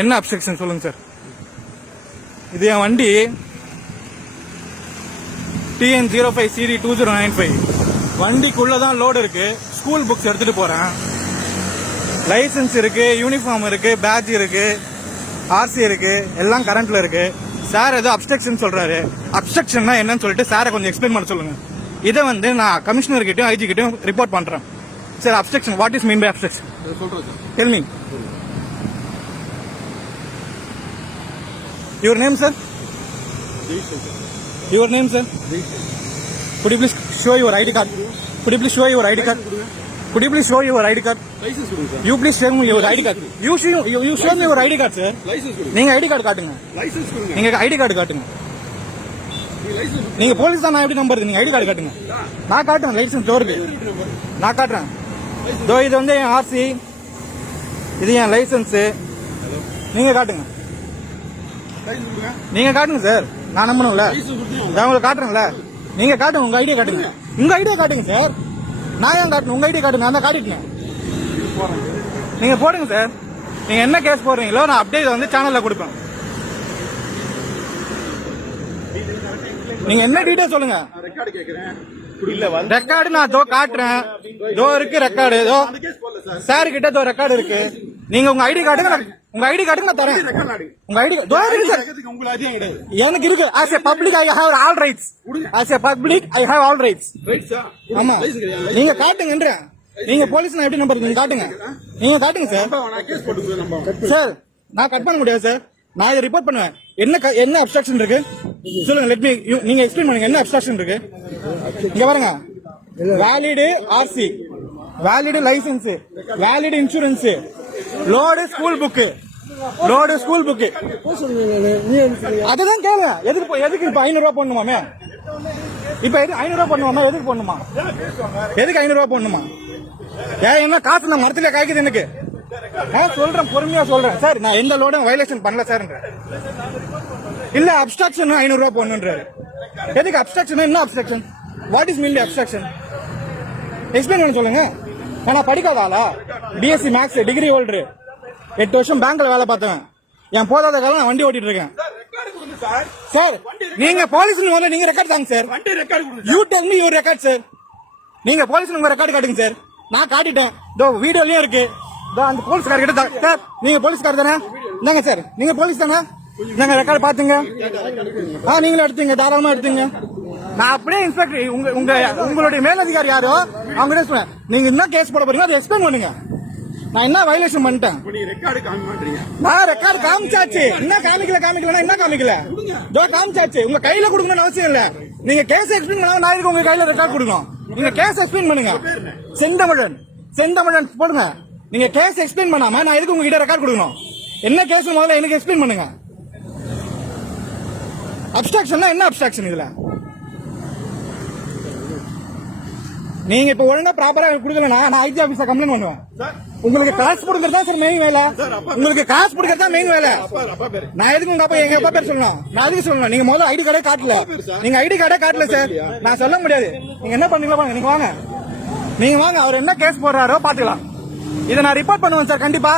என்ன அப்செக்ஷன் சொல்லுங்க சார். இது என் வண்டி TN05 CD 2095. வண்டிக்குள்ளதான் லோடு இருக்கு. ஸ்கூல் புக்ஸ் எடுத்துட்டு போறேன். லைசன்ஸ் இருக்கு, யூனிஃபார்ம் இருக்கு, பேட்ஜ் இருக்கு, RC இருக்கு, எல்லாம் கரண்ட்ல இருக்கு. சார் ஏதோ அப்ஸ்ட்ரக்ஷன் சொல்றாரு. அப்ஸ்ட்ரக்ஷன்னா என்னன்னு சொல்லிட்டு சாரை கொஞ்சம் எக்ஸ்பிளைன் பண்ண சொல்லுங்க. இதை வந்து நான் கமிஷனர் கிட்டயும் IG கிட்டயும் ரிப்போர்ட் பண்றேன். Sir obstruction, what is mean by obstruction? Tell me. Your name, sir? Your name, sir? Could you please show your ID card? Could you please show your ID card? Could you please show your ID card? License கொடுங்க sir. You please show me your ID card. You show me your ID card, sir. License கொடுங்க. நீங்க ID card காட்டுங்க. License கொடுங்க. நீங்க ID card காட்டுங்க. நீங்க police தான், நான் எப்படி நம்புறது? நீங்க ID card காட்டுங்க. நான் காட்டுறேன் லைசன்ஸ் டோருக்கு. நான் காட்டுறேன். தோ இது வந்து என் RC, இது என் லைசன்ஸ். நீங்க காட்டுங்க. நீங்க காட்டுங்க சார், நான் நம்பணும்ல. நான் உங்களுக்கு காட்டுறேன்ல, நீங்க காட்டுங்க. உங்க ஐடியா காட்டுங்க. உங்க ஐடியா காட்டுங்க சார். நான் ஏன் காட்டணும்? உங்க ஐடியா காட்டுங்க. நான் காட்டிட்டேன். நீங்க போடுங்க சார். நீங்க என்ன கேஸ் போடுறீங்களோ நான் அப்டேட் வந்து சேனல்ல கொடுப்பேன். நீங்க என்ன டீடைல் சொல்லுங்க. ரெக்கார்டு நான் தோ காட்டுறேன். தோ இருக்கு ரெக்கார்டு. தோ சார் கிட்ட தோ ரெக்கார்டு இருக்கு. நீங்க உங்க ஐடி காட்டுங்க. உங்க ஐடி காட்டுங்க, நான் தரேன். உங்க ஐடி தோ இருக்கு சார். எனக்கு இருக்கு. as a public I have all rights. as a public I have all rights. ஆமா, நீங்க காட்டுங்கன்ற. நீங்க போலீஸ் நான் எப்படி நம்பர்? நீங்க காட்டுங்க. நீங்க காட்டுங்க சார். சார் நான் கட் பண்ண முடியாது சார். நான் இதை ரிப்போர்ட் பண்ணுவேன். என்ன அப்ஸ்ட்ரக்ஷன் இருக்கு சொல்லுங்க. லெட் மீ, நீங்க எக்ஸ்பிளைன் பண்ணுங்க. என்ன அப்ஸ்ட்ரக்ஷன் இருக்கு? இங்க பாருங்க. Valid RC, valid licence, valid insurance, load school book, load school book. அதுதான் கேளுங்க. எதுக்கு இப்ப 500 ரூபாய் போடணுமாமே? இப்ப 500 ரூபாய் போடணுமா? எதுக்கு போடணுமா? எதுக்கு 500 ரூபாய் போடணுமா? ஏன் என்ன காசு நான் மரத்துல காய்க்குது எனக்கு? நான் சொல்றேன், பொறுமையா சொல்றேன் சார். நான் எந்த லோடும் வயலேஷன் பண்ணல சார். இல்ல அப்ஸ்ட்ரக்ஷன் 500 ரூபாய் போடணுன்றாரு. எதுக்கு அப்ஸ்ட்ரக்ஷன்? என்ன obstruction? What is mean obstruction? Explain பண்ண சொல்லுங்க. நான் படிக்காத ஆளா? BSc மேக்ஸ் டிகிரி ஹோல்டர், 8 வருஷம் பேங்க்ல வேலை பார்த்தேன். என் போதாத காலம் நான் வண்டி ஓட்டிட்டு இருக்கேன் சார். நீங்க போலீஸ் நீங்க ரெக்கார்ட் தாங்க sir. You tell me your record sir. நீங்க போலீஸ் உங்க ரெக்கார்டு காட்டுங்க சார். நான் காட்டிட்டேன். இதோ வீடியோலயும் இருக்கு. அந்த போலீஸ்கார கிட்ட சார், நீங்க போலீஸ்கார் தானே? இந்தாங்க சார், நீங்க போலீஸ் தானே? நாங்க ரெக்கார்டு பாத்துங்க. நீங்களும் எடுத்துங்க, தாராளமா எடுத்துங்க. நான் அப்படியே இன்ஸ்பெக்டர் உங்களுடைய மேலதிகாரி யாரோ அவங்க சொன்னேன். நீங்க என்ன கேஸ் போட போறீங்க அதை எக்ஸ்பிளைன் பண்ணுங்க. நான் என்ன வயலேஷன் பண்ணிட்டேன்? நான் ரெக்கார்டு காமிச்சாச்சு. என்ன காமிக்கல என்ன காமிக்கல? காமிச்சாச்சு. உங்க கையில கொடுக்கணும்னு அவசியம் இல்ல. நீங்க கேஸ் எக்ஸ்பிளைன் பண்ணா நான் இருக்கு உங்க கையில ரெக்கார்டு கொடுக்கணும். நீங்க கேஸ் எக்ஸ்பிளைன் பண்ணுங்க. செந்தமிழன் போடுங்க. நீங்க கேஸ் எக்ஸ்பிளைன் பண்ணாம நான் எதுக்கு உங்ககிட்ட ரெக்கார்ட் கொடுக்கணும்? என்ன கேஸ் முதல்ல எனக்கு எக்ஸ்பிளைன் பண்ணுங்க. அப்ஸ்ட்ரக்ஷன் என்ன அப்ஸ்ட்ரக்ஷன் இதுல? நீங்க இப்ப ஒழுங்கா ப்ராப்பரா கொடுக்கலனா நான் IG ஆபீஸ்ல கம்ப்ளைண்ட் பண்ணுவேன். உங்களுக்கு காசு கொடுக்கறது தான் சார் மெயின் வேலை. உங்களுக்கு காசு கொடுக்கறது தான் மெயின் வேலை. நான் எதுக்கு உங்க அப்பா எங்க அப்பா பேர் சொல்லணும்? நான் எதுக்கு சொல்லணும்? நீங்க முதல்ல ஐடி கார்டே காட்டல. நீங்க ஐடி கார்டே காட்டல சார். நான் சொல்ல முடியாது. நீங்க என்ன பண்ணீங்களா பாருங்க. நீங்க வாங்க. அவர் என்ன கேஸ் போடுறாரோ பாத்துக்கலாம். இதை நான் ரிப்போர்ட் பண்ணுவேன் சார் கண்டிப்பா.